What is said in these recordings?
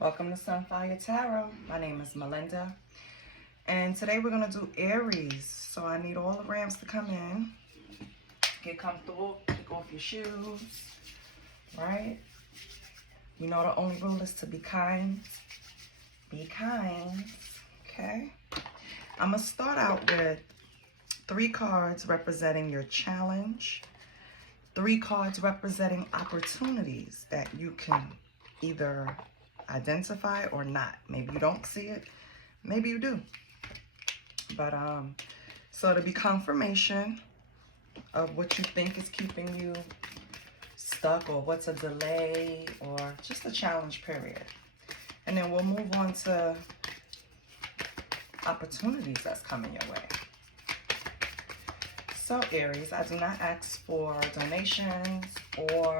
Welcome to Sunfire Tarot. My name is Melinda, and today we're going to do Aries. So I need all the rams to come in. Get comfortable, kick off your shoes, right? You know the only rule is to be kind. Be kind, okay? I'm going to start out with 3 cards representing your challenge, 3 cards representing opportunities that you can either identify or not. Maybe you don't see it, maybe you do. But so it'll be confirmation of what you think is keeping you stuck, or what's a delay, or just a challenge period. And then we'll move on to opportunities that's coming your way. So Aries, I do not ask for donations or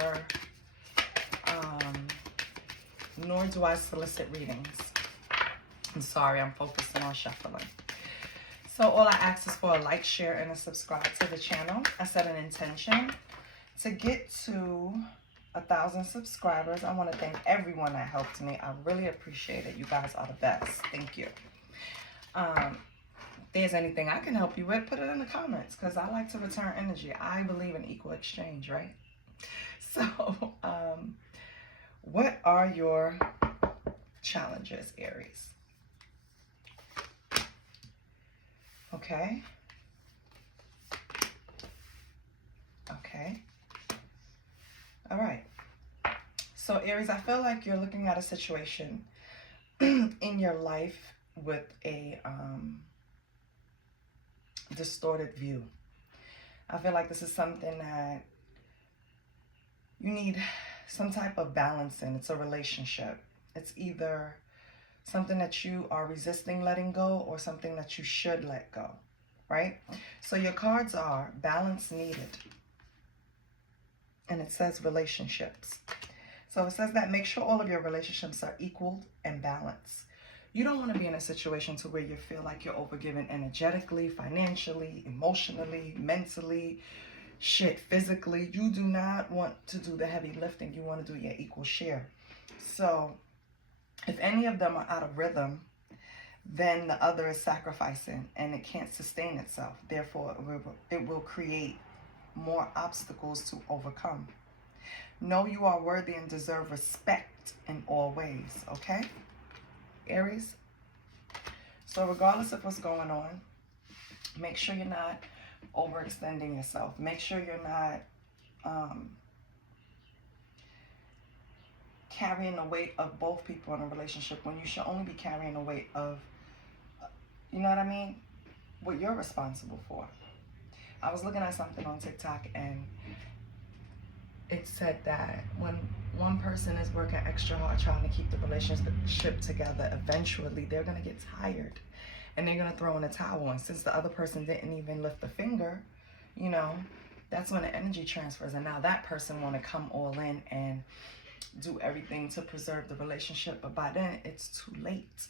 nor do I solicit readings. I'm sorry, I'm focusing on shuffling. So all I ask is for a like, share, and a subscribe to the channel. I set an intention to get to 1,000 subscribers. I want to thank everyone that helped me. I really appreciate it. You guys are the best. Thank you. If there's anything I can help you with, put it in the comments, because I like to return energy. I believe in equal exchange, right? So, what are your challenges, Aries? Okay. Okay. All right. So, Aries, I feel like you're looking at a situation in your life with a distorted view. I feel like this is something that you need some type of balance in. It's a relationship. It's either something that you are resisting letting go or something that you should let go, right? So your cards are balance needed. And it says relationships. So it says that make sure all of your relationships are equal and balanced. You don't want to be in a situation to where you feel like you're overgiven energetically, financially, emotionally, mentally, physically. You do not want to do the heavy lifting. You want to do your equal share. So if any of them are out of rhythm, then the other is sacrificing and it can't sustain itself. Therefore, it will create more obstacles to overcome. Know you are worthy and deserve respect in all ways, okay, Aries? So regardless of what's going on, make sure you're not overextending yourself. Make sure you're not carrying the weight of both people in a relationship when you should only be carrying the weight of, you know what I mean, what you're responsible for. I was looking at something on TikTok and it said that when one person is working extra hard trying to keep the relationship together, eventually they're going to get tired and they're going to throw in a towel. And since the other person didn't even lift a finger, you know, that's when the energy transfers. And now that person want to come all in and do everything to preserve the relationship. But by then it's too late,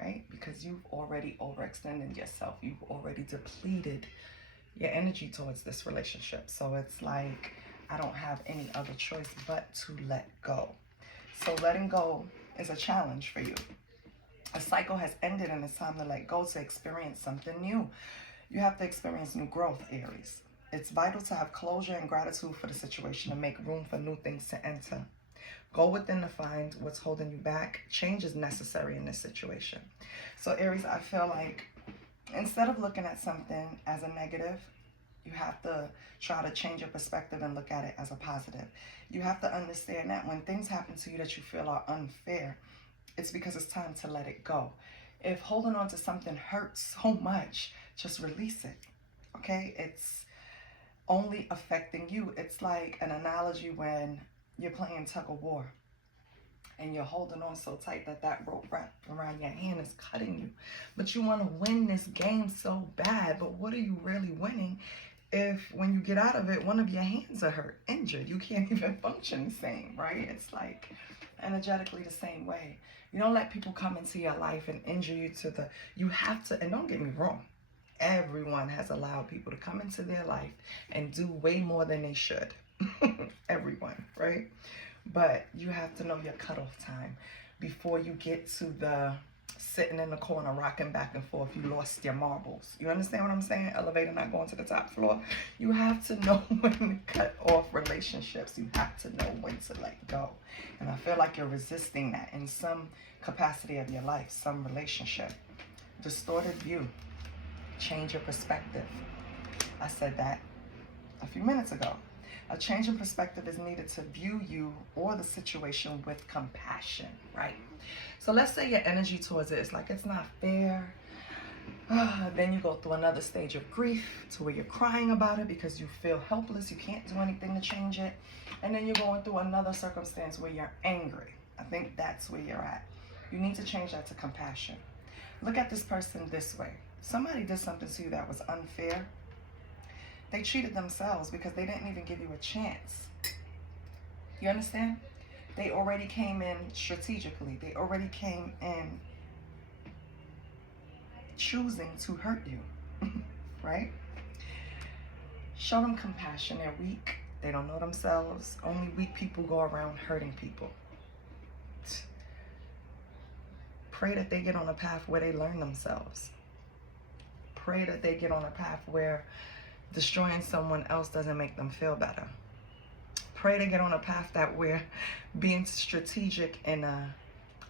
right? Because you've already overextended yourself. You've already depleted your energy towards this relationship. So it's like, I don't have any other choice but to let go. So letting go is a challenge for you. A cycle has ended and it's time to let go to experience something new. You have to experience new growth, Aries. It's vital to have closure and gratitude for the situation and make room for new things to enter. Go within to find what's holding you back. Change is necessary in this situation. So Aries, I feel like instead of looking at something as a negative, you have to try to change your perspective and look at it as a positive. You have to understand that when things happen to you that you feel are unfair, it's because it's time to let it go. If holding on to something hurts so much, just release it, okay? It's only affecting you. It's like an analogy when you're playing tug of war and you're holding on so tight that that rope wrapped around your hand is cutting you. But you want to win this game so bad, but what are you really winning if when you get out of it, one of your hands are hurt, injured? You can't even function the same, right? It's like energetically the same way. You don't let people come into your life and injure you to the, you have to, and don't get me wrong, everyone has allowed people to come into their life and do way more than they should. Everyone, right? But you have to know your cutoff time before you get to the sitting in the corner rocking back and forth. You lost your marbles. You understand what I'm saying? Elevator not going to the top floor. You have to know when to cut off relationships. You have to know when to let go. And I feel like you're resisting that in some capacity of your life, some relationship. Distorted view. Change your perspective. I said that a few minutes ago. A change in perspective is needed to view you or the situation with compassion, right? So let's say your energy towards it is like, it's not fair. Then you go through another stage of grief to where you're crying about it because you feel helpless. You can't do anything to change it. And then you're going through another circumstance where you're angry. I think that's where you're at. You need to change that to compassion. Look at this person this way. Somebody did something to you that was unfair. They treated themselves because they didn't even give you a chance. You understand? They already came in strategically. They already came in choosing to hurt you, right? Show them compassion. They're weak. They don't know themselves. Only weak people go around hurting people. Pray that they get on a path where they learn themselves. Pray that they get on a path where destroying someone else doesn't make them feel better. Pray to get on a path that where being strategic in a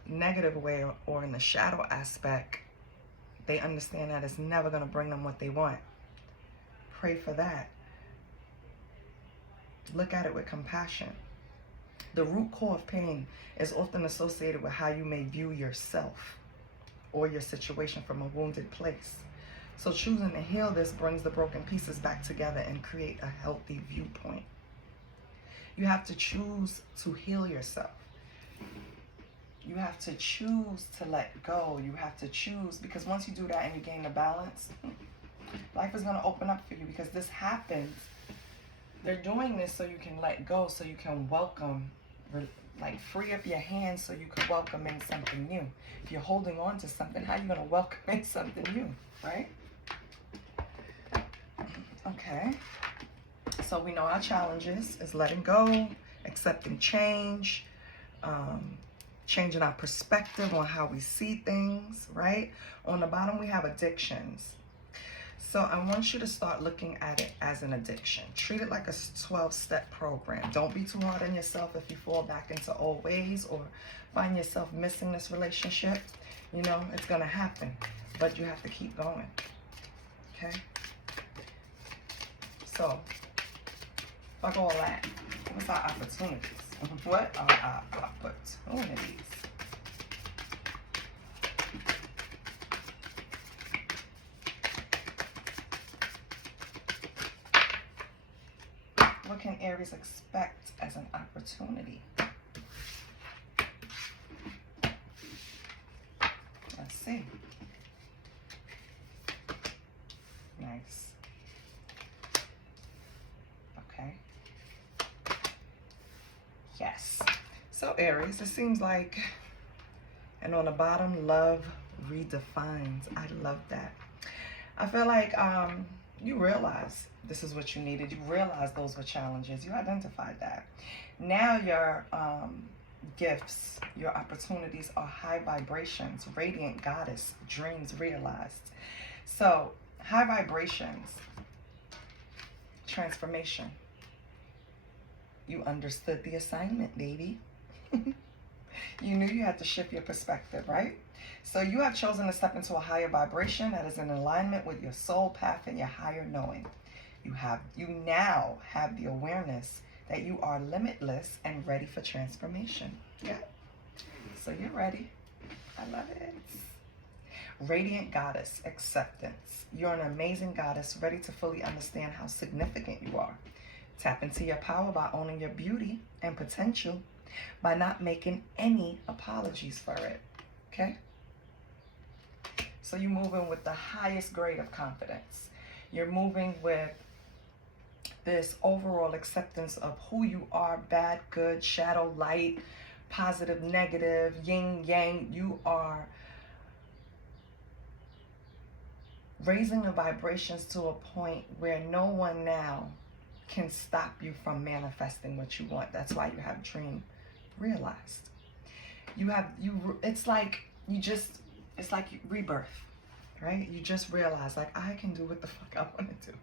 negative way or in the shadow aspect, they understand that it's never going to bring them what they want. Pray for that. Look at it with compassion. The root core of pain is often associated with how you may view yourself or your situation from a wounded place. So choosing to heal this brings the broken pieces back together and create a healthy viewpoint. You have to choose to heal yourself. You have to choose to let go. You have to choose, because once you do that and you gain the balance, life is going to open up for you, because this happens. They're doing this so you can let go, so you can welcome, like free up your hands so you can welcome in something new. If you're holding on to something, how are you going to welcome in something new, right? Okay, so we know our challenges is letting go, accepting change, changing our perspective on how we see things, right? On the bottom, we have addictions. So I want you to start looking at it as an addiction. Treat it like a 12-step program. Don't be too hard on yourself if you fall back into old ways or find yourself missing this relationship. You know, it's going to happen, but you have to keep going, okay? So, fuck all that. What's our opportunities? What are our opportunities? What can Aries expect as an opportunity? Let's see. Nice. Okay. Yes. So Aries, it seems like, and on the bottom, love redefines. I love that. I feel like you realize this is what you needed. You realize those were challenges. You identified that. Now your gifts, your opportunities are high vibrations, radiant goddess, dreams realized. So high vibrations, transformation. You understood the assignment, baby. You knew you had to shift your perspective, right? So you have chosen to step into a higher vibration that is in alignment with your soul path and your higher knowing. You now have the awareness that you are limitless and ready for transformation. Yeah. So you're ready. I love it. Radiant goddess, acceptance. You're an amazing goddess, ready to fully understand how significant you are. Tap into your power by owning your beauty and potential, by not making any apologies for it. Okay? So you're moving with the highest grade of confidence. You're moving with this overall acceptance of who you are, bad, good, shadow, light, positive, negative, yin, yang. You are raising the vibrations to a point where no one now can stop you from manifesting what you want. That's why you have dream realized. It's like rebirth, right? You just realize, like, I can do what the fuck I want to do.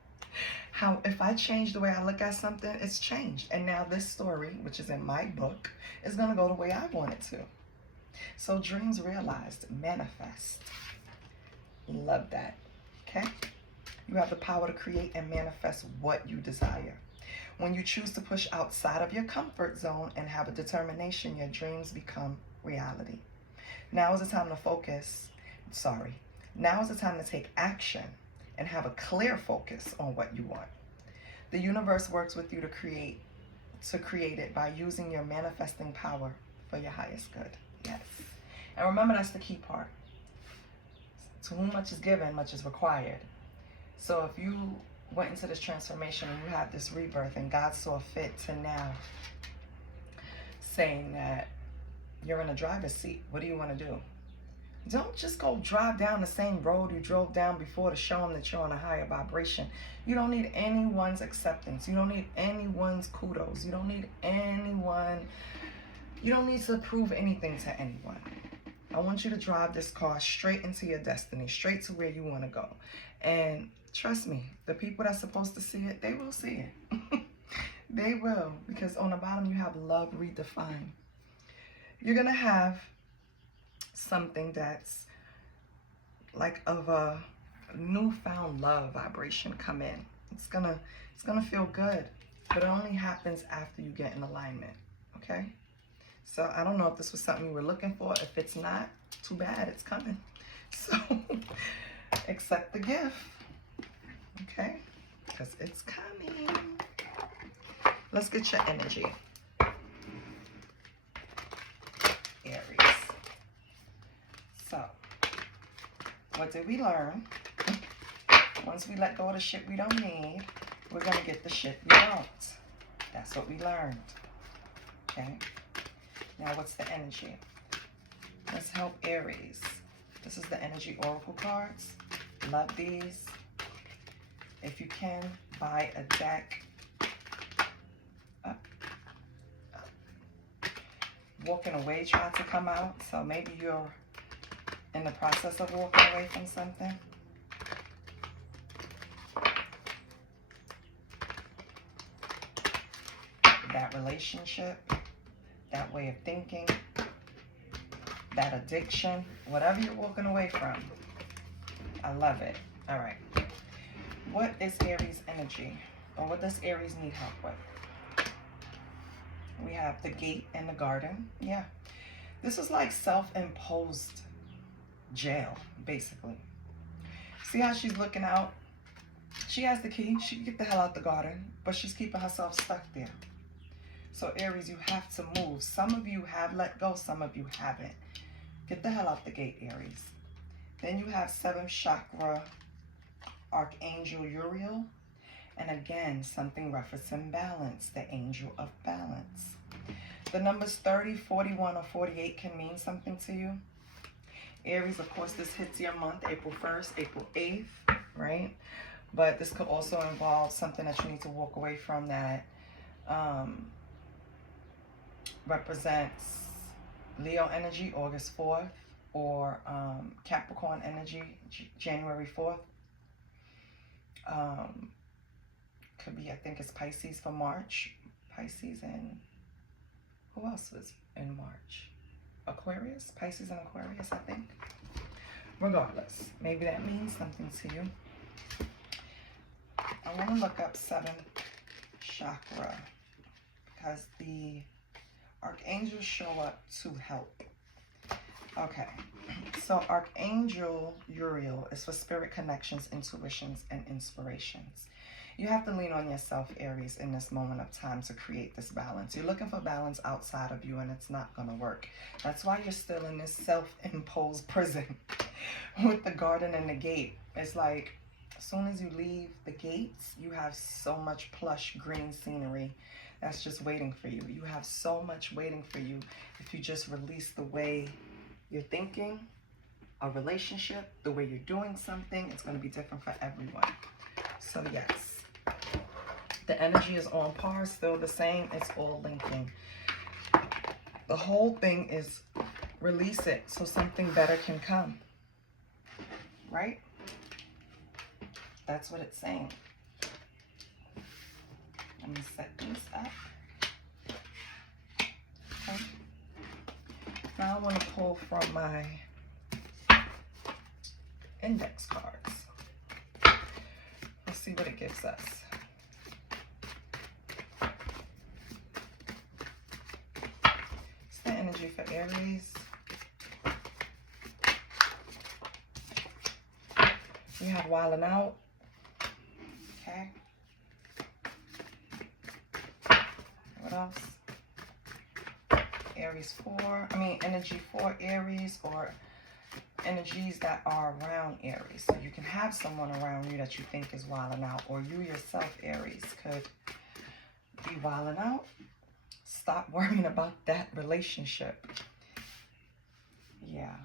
How, if I change the way I look at something, it's changed. And now this story, which is in my book, is going to go the way I want it to. So dreams realized, manifest. Love that. Okay? You have the power to create and manifest what you desire. When you choose to push outside of your comfort zone and have a determination, your dreams become reality. Now is the time to Now is the time to take action and have a clear focus on what you want. The universe works with you to create it by using your manifesting power for your highest good. Yes. And remember, that's the key part. To whom much is given, much is required. So if you went into this transformation and you have this rebirth and God saw fit to now saying that you're in a driver's seat, what do you want to do? Don't just go drive down the same road you drove down before to show them that you're on a higher vibration. You don't need anyone's acceptance. You don't need anyone's kudos. You don't need to prove anything to anyone. I want you to drive this car straight into your destiny, straight to where you want to go. And trust me, the people that's supposed to see it, they will see it. They will, because on the bottom you have love redefined. You're going to have something that's like of a newfound love vibration come in. It's gonna feel good, but it only happens after you get in alignment. Okay? So I don't know if this was something you were looking for. If it's not, too bad, it's coming. So accept the gift. Okay? Because it's coming. Let's get your energy. Aries. So, what did we learn? Once we let go of the shit we don't need, we're going to get the shit we don't. That's what we learned. Okay? Now, what's the energy? Let's help Aries. This is the energy oracle cards. Love these. If you can, buy a deck. Walking away tried to come out, so maybe you're in the process of walking away from something. That relationship, that way of thinking, that addiction, whatever you're walking away from. I love it. All right. What is Aries energy? Or what does Aries need help with? We have the gate and the garden. Yeah. This is like self-imposed jail, basically. See how she's looking out? She has the key. She can get the hell out the garden, but she's keeping herself stuck there. So Aries, you have to move. Some of you have let go. Some of you haven't. Get the hell out the gate, Aries. Then you have 7th chakra, Archangel Uriel. And again, something referencing balance, the angel of balance. The numbers 30, 41, or 48 can mean something to you. Aries, of course, this hits your month, April 1st, April 8th, right? But this could also involve something that you need to walk away from that represents Leo energy, August 4th, or Capricorn energy, January 4th. Could be, I think it's Pisces for March. Pisces and who else was in March? Aquarius? Pisces and Aquarius, I think. Regardless, maybe that means something to you. I want to look up 7th chakra because the archangels show up to help. Okay, so Archangel Uriel is for spirit connections, intuitions, and inspirations. You have to lean on yourself, Aries, in this moment of time to create this balance. You're looking for balance outside of you, and it's not going to work. That's why you're still in this self-imposed prison with the garden and the gate. It's like, as soon as you leave the gates, you have so much plush green scenery that's just waiting for you. You have so much waiting for you if you just release the way you're thinking, a relationship, the way you're doing something. It's going to be different for everyone. So yes, the energy is on par, still the same. It's all linking. The whole thing is release it so something better can come. Right? That's what it's saying. Let me set these up. Okay. Now I want to pull from my index cards. Let's see what it gives us. It's the energy for Aries. We have wilding out. Okay. What else? Energy for Aries, or energies that are around Aries. So you can have someone around you that you think is wilding out, or you yourself, Aries, could be wilding out. Stop worrying about that relationship. Yeah.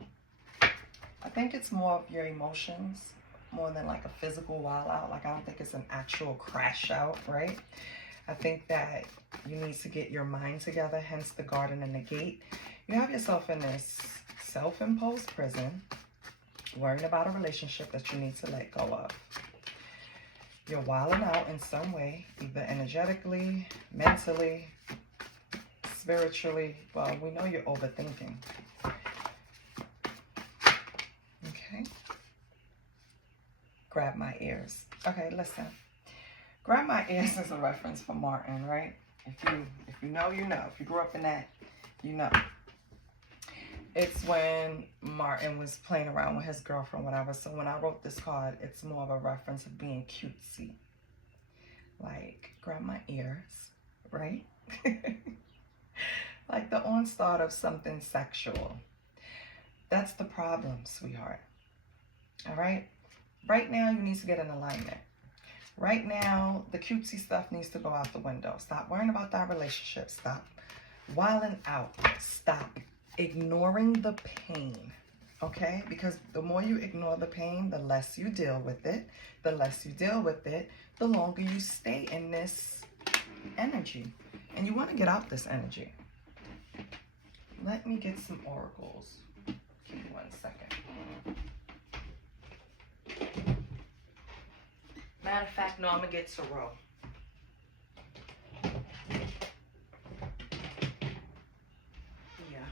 I think it's more of your emotions more than like a physical wild out. Like, I don't think it's an actual crash out, right? I think that you need to get your mind together, hence the garden and the gate. You have yourself in this self-imposed prison, worrying about a relationship that you need to let go of. You're wilding out in some way, either energetically, mentally, spiritually. Well, we know you're overthinking. Okay. Grab my ears. Okay, listen. Grab my ears is a reference for Martin, right? If you know, you know. If you grew up in that, you know. It's when Martin was playing around with his girlfriend, whatever. So when I wrote this card, it's more of a reference of being cutesy. Like, grab my ears, right? Like the onslaught of something sexual. That's the problem, sweetheart. All right? Right now, you need to get in alignment. Right now, the cutesy stuff needs to go out the window. Stop worrying about that relationship. Stop wilding out. Stop ignoring the pain, okay? Because the more you ignore the pain, the less you deal with it. The less you deal with it, the longer you stay in this energy. And you want to get out this energy. Let me get some oracles. Give me 1 second. Matter of fact, no, I'm going to get Tarot. Yeah.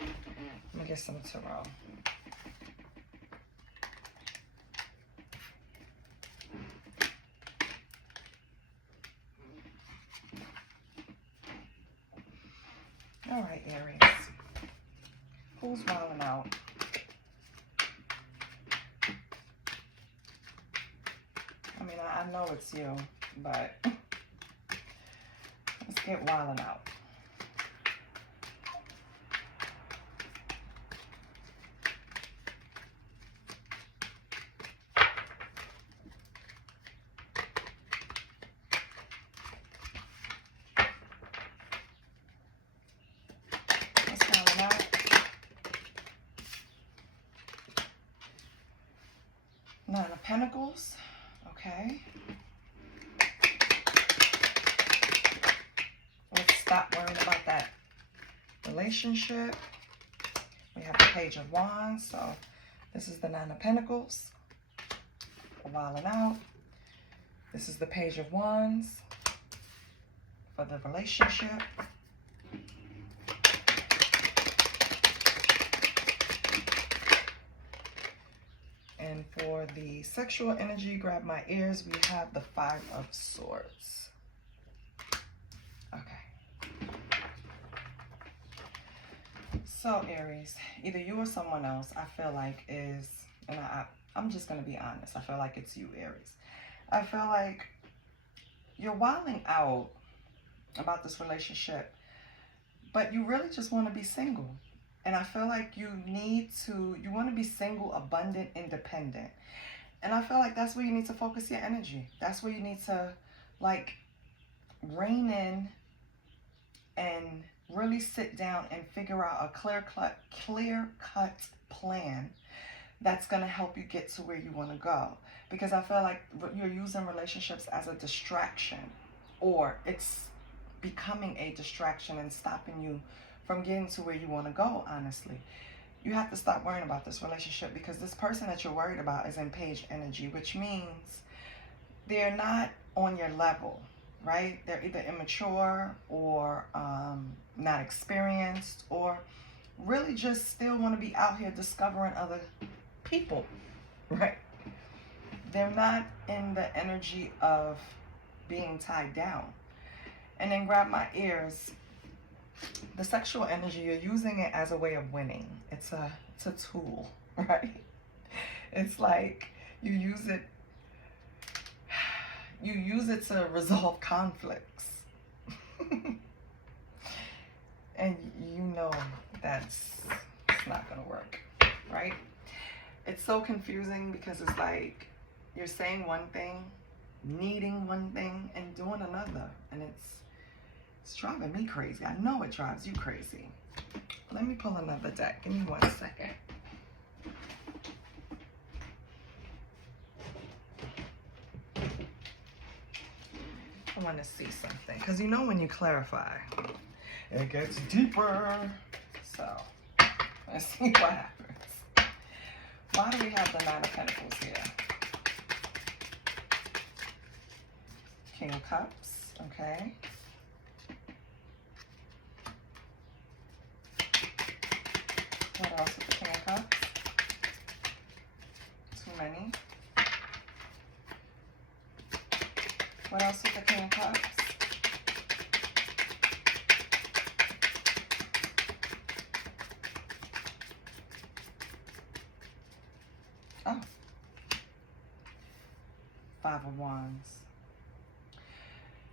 I'm going to get some Tarot. All right, Aries. Who's wilding out? I mean, I know it's you, but let's get wilding out. What's wilding out? Nine of Pentacles. Okay. Let's stop worrying about that relationship. We have the Page of Wands. So this is the Nine of Pentacles. We're wilding out. This is the Page of Wands for the relationship. And for the sexual energy, grab my ears, we have the Five of Swords. Okay. So, Aries, either you or someone else, I feel like is, and I'm just going to be honest, I feel like it's you, Aries. I feel like you're wilding out about this relationship, but you really just want to be single. And I feel like you want to be single, abundant, independent. And I feel like that's where you need to focus your energy. That's where you need to, like, rein in and really sit down and figure out a clear-cut plan that's going to help you get to where you want to go. Because I feel like you're using relationships as a distraction, or it's becoming a distraction and stopping you from getting to where you want to go, honestly. You have to stop worrying about this relationship, because this person that you're worried about is in page energy, which means they're not on your level, right? They're either immature or not experienced, or really just still want to be out here discovering other people, right? They're not in the energy of being tied down. And then grab my ears. The sexual energy, you're using it as a way of winning. It's a tool, right? It's like you use it to resolve conflicts. And you know that's not gonna work, right? It's so confusing, because it's like you're saying one thing, needing one thing, and doing another. And it's driving me crazy. I know it drives you crazy. Let me pull another deck. Give me 1 second. I want to see something, because you know when you clarify, it gets deeper. So let's see what happens. Why do we have the Nine of Pentacles here? King of Cups, okay. What else with the King of Cups? Too many. What else with the King of Cups? Oh. Five of Wands.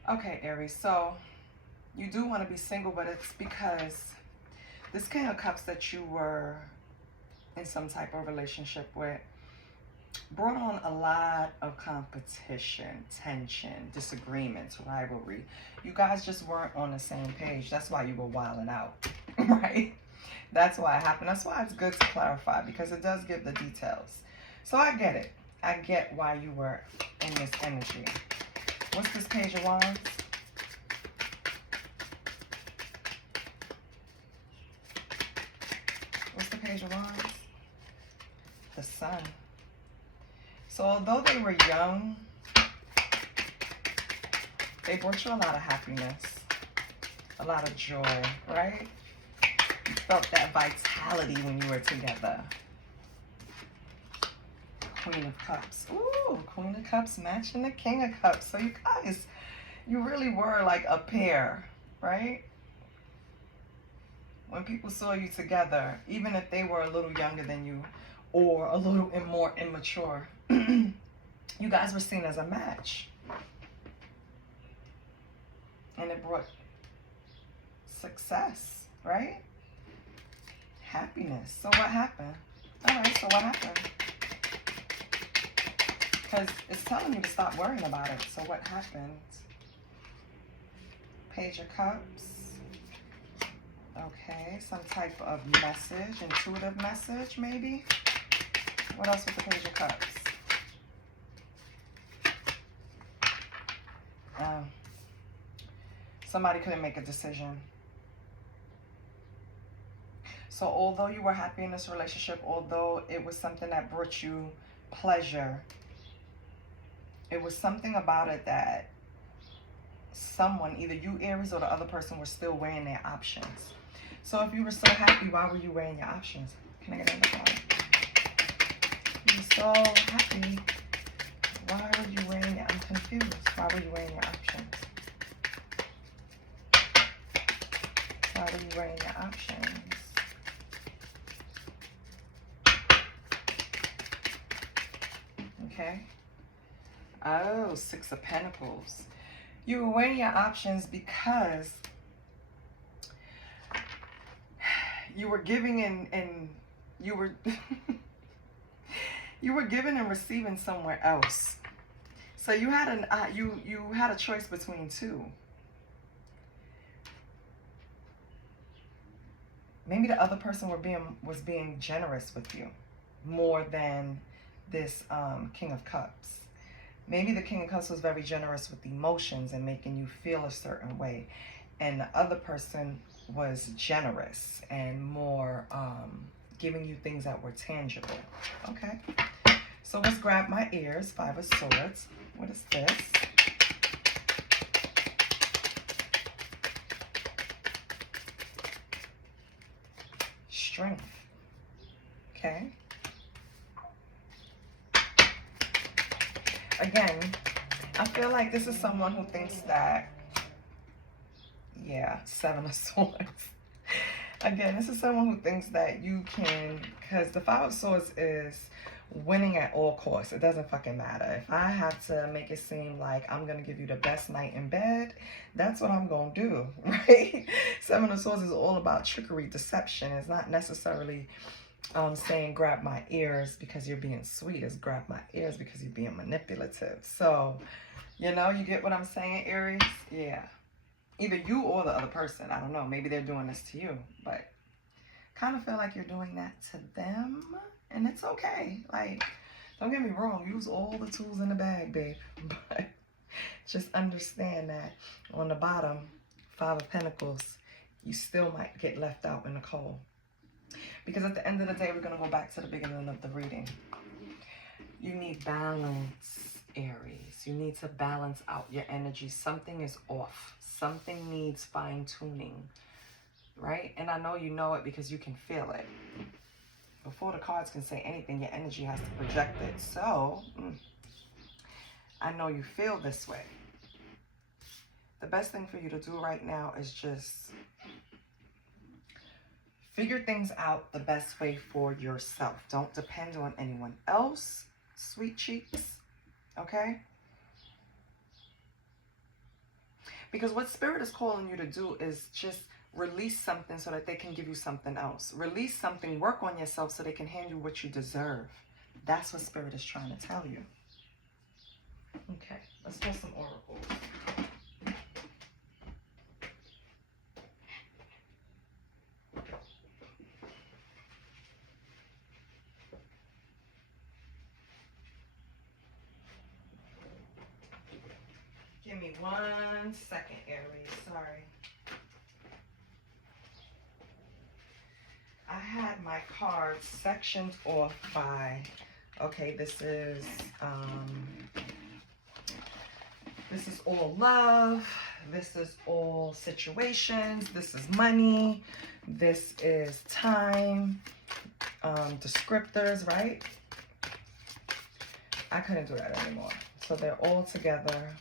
Okay, Aries, so you do want to be single, but it's because this King of Cups that you were in some type of relationship with brought on a lot of competition, tension, disagreements, rivalry. You guys just weren't on the same page. That's why you were wilding out, right? That's why it happened. That's why it's good to clarify, because it does give the details. So I get it. I get why you were in this energy. What's this Page of Wands? What's the Page of Wands? The Sun. So although they were young, they brought you a lot of happiness, a lot of joy, right? You felt that vitality when you were together. Queen of Cups. Ooh, Queen of Cups matching the King of Cups. So you guys, you really were like a pair, right? When people saw you together, even if they were a little younger than you or a little more immature, you guys were seen as a match. And it brought success, right? Happiness. So what happened? All right, so what happened? Because it's telling you to stop worrying about it. So what happened? Page of Cups. Okay, some type of message, intuitive message maybe. What else with the Page of Cups? Somebody couldn't make a decision. So although you were happy in this relationship, although it was something that brought you pleasure, it was something about it that someone, either you, Aries, or the other person, were still weighing their options. So if you were so happy, why were you weighing your options? Can I get another card? You were so happy. Why were you weighing your, I'm confused. Why were you weighing your options? Why were you weighing your options? Okay. Oh, Six of Pentacles. You were weighing your options because you were giving and you were you were giving and receiving somewhere else. So you had an you had a choice between two. Maybe the other person was being generous with you more than this King of Cups. Maybe the King of Cups was very generous with emotions and making you feel a certain way. And the other person was generous and more giving you things that were tangible. Okay. So let's grab my ears. Five of Swords. What is this? Strength. Okay. Again, I feel like this is someone who thinks that, yeah, Seven of Swords. Again, this is someone who thinks that you can, because the Five of Swords is winning at all costs. It doesn't fucking matter. If I have to make it seem like I'm going to give you the best night in bed, that's what I'm going to do, right? Seven of Swords is all about trickery, deception. It's not necessarily saying grab my ears because you're being sweet. It's grab my ears because you're being manipulative. So, you know, you get what I'm saying, Aries? Yeah. Either you or the other person. I don't know. Maybe they're doing this to you. But kind of feel like you're doing that to them. And it's okay. Like, don't get me wrong. Use all the tools in the bag, babe. But just understand that on the bottom, Five of Pentacles, you still might get left out in the cold. Because at the end of the day, we're going to go back to the beginning of the reading. You need balance, Aries. You need to balance out your energy. Something is off. Something needs fine-tuning, right? And I know you know it because you can feel it. Before the cards can say anything, your energy has to project it. So, I know you feel this way. The best thing for you to do right now is just figure things out the best way for yourself. Don't depend on anyone else, sweet cheeks, okay? Because what Spirit is calling you to do is just release something so that they can give you something else. Release something, work on yourself so they can hand you what you deserve. That's what Spirit is trying to tell you. Okay, let's pull some oracles. Give me 1 second, Aries. Sorry. I had my cards sectioned off by, okay, this is all love. This is all situations. This is money. This is time. Descriptors, right? I couldn't do that anymore. So they're all together.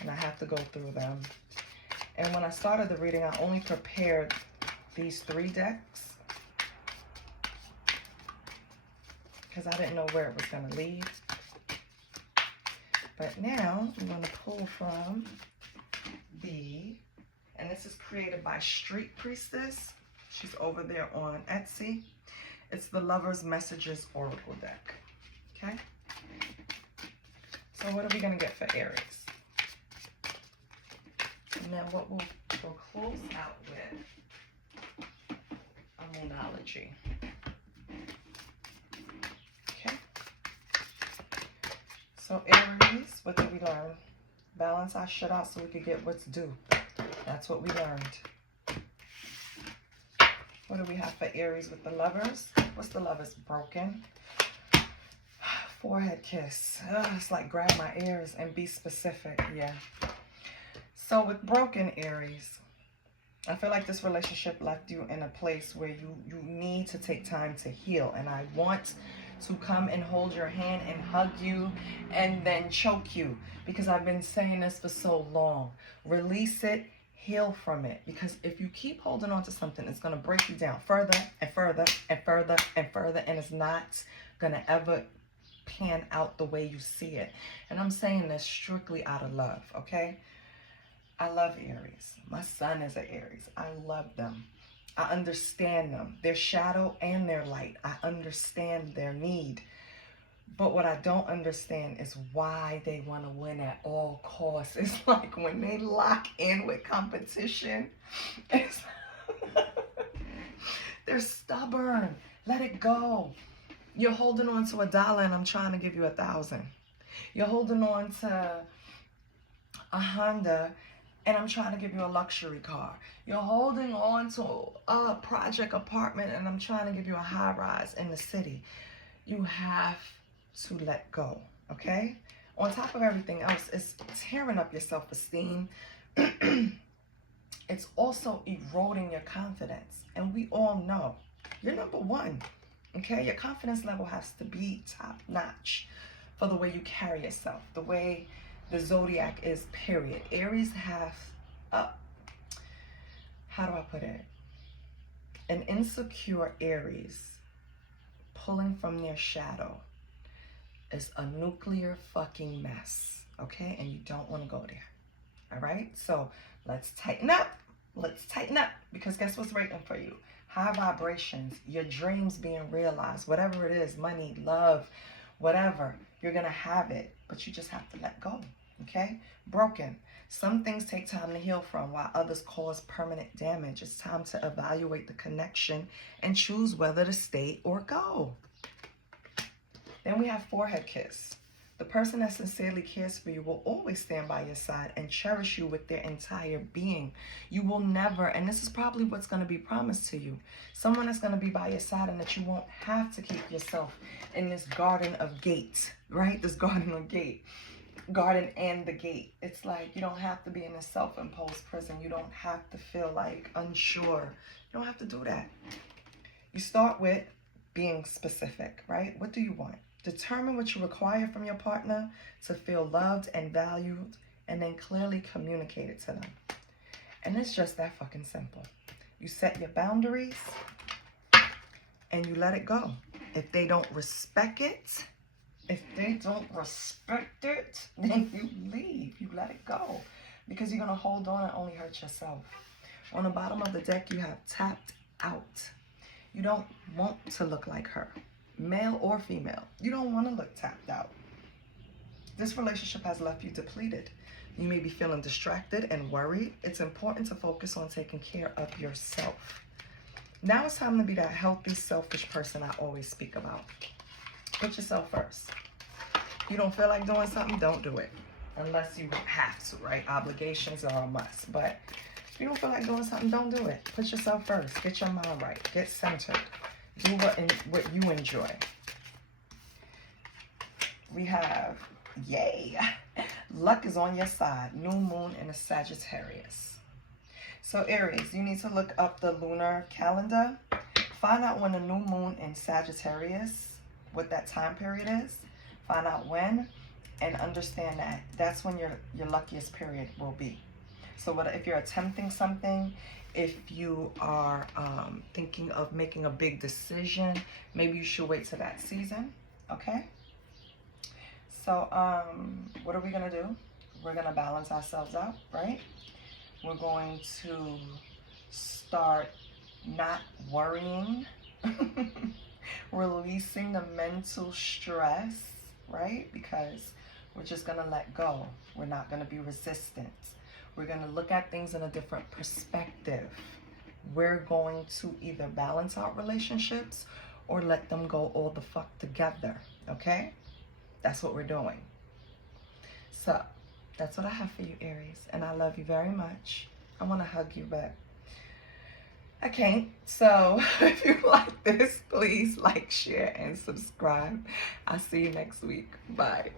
And I have to go through them. And when I started the reading, I only prepared these 3 decks because I didn't know where it was going to lead. But now I'm going to pull from and this is created by Street Priestess. She's over there on Etsy. It's the Lover's Messages Oracle deck. Okay? So what are we going to get for Aries? And then what we'll close out with a moonology. Okay. So Aries, what did we learn? Balance our shit out so we could get what's due. That's what we learned. What do we have for Aries with the Lovers? What's the Lovers? Broken. Forehead kiss. Ugh, it's like grab my ears and be specific. Yeah. So with broken Aries, I feel like this relationship left you in a place where you need to take time to heal. And I want to come and hold your hand and hug you and then choke you. Because I've been saying this for so long. Release it, heal from it. Because if you keep holding on to something, it's going to break you down further and further and further and further. And it's not going to ever pan out the way you see it. And I'm saying this strictly out of love, okay? I love Aries. My son is an Aries. I love them. I understand them. Their shadow and their light. I understand their need. But what I don't understand is why they want to win at all costs. It's like when they lock in with competition, it's they're stubborn. Let it go. You're holding on to $1 and I'm trying to give you 1,000. You're holding on to a Honda and I'm trying to give you a luxury car. You're holding on to a project apartment, and I'm trying to give you a high rise in the city. You have to let go, okay? On top of everything else, it's tearing up your self-esteem. It's also eroding your confidence. And we all know you're number one, okay? Your confidence level has to be top notch for the way you carry yourself, the way the zodiac is, period. Aries have, how do I put it? An insecure Aries pulling from their shadow is a nuclear fucking mess, okay? And you don't want to go there, all right? So let's tighten up. Let's tighten up, because guess what's waiting for you? High vibrations, your dreams being realized, whatever it is, money, love, whatever, you're going to have it, but you just have to let go, okay? Broken. Some things take time to heal from, while others cause permanent damage. It's time to evaluate the connection and choose whether to stay or go. Then we have forehead kiss. The person that sincerely cares for you will always stand by your side and cherish you with their entire being. You will never, and this is probably what's going to be promised to you, someone that's going to be by your side, and that you won't have to keep yourself in this garden of gate, right? This garden of gate. Garden and the gate. It's like you don't have to be in a self-imposed prison. You don't have to feel like unsure. You don't have to do that. You start with being specific, right? What do you want? Determine what you require from your partner to feel loved and valued, and then clearly communicate it to them. And it's just that fucking simple. You set your boundaries and you let it go. If they don't respect it, then you leave. You let it go, because you're going to hold on and only hurt yourself. On the bottom of the deck, you have tapped out. You don't want to look like her, male or female. You don't want to look tapped out. This relationship has left you depleted. You may be feeling distracted and worried. It's important to focus on taking care of yourself. Now it's time to be that healthy, selfish person I always speak about. Put yourself first. If you don't feel like doing something, don't do it. Unless you have to, right? Obligations are a must. But if you don't feel like doing something, don't do it. Put yourself first. Get your mind right. Get centered. Do what you enjoy. We have, yay, luck is on your side. New moon in a Sagittarius. So Aries, you need to look up the lunar calendar. Find out when the new moon in Sagittarius, what that time period is. Find out when, and understand that that's when your luckiest period will be. So if you're attempting something, if you are thinking of making a big decision, maybe you should wait till that season, okay? So what are we going to do? We're going to balance ourselves out, right? We're going to start not worrying, releasing the mental stress, right? Because we're just going to let go. We're not going to be resistant. We're going to look at things in a different perspective. We're going to either balance out relationships or let them go all the fuck together, okay? That's what we're doing. So that's what I have for you, Aries. And I love you very much. I want to hug you, but I can't. So if you like this, please like, share, and subscribe. I'll see you next week. Bye.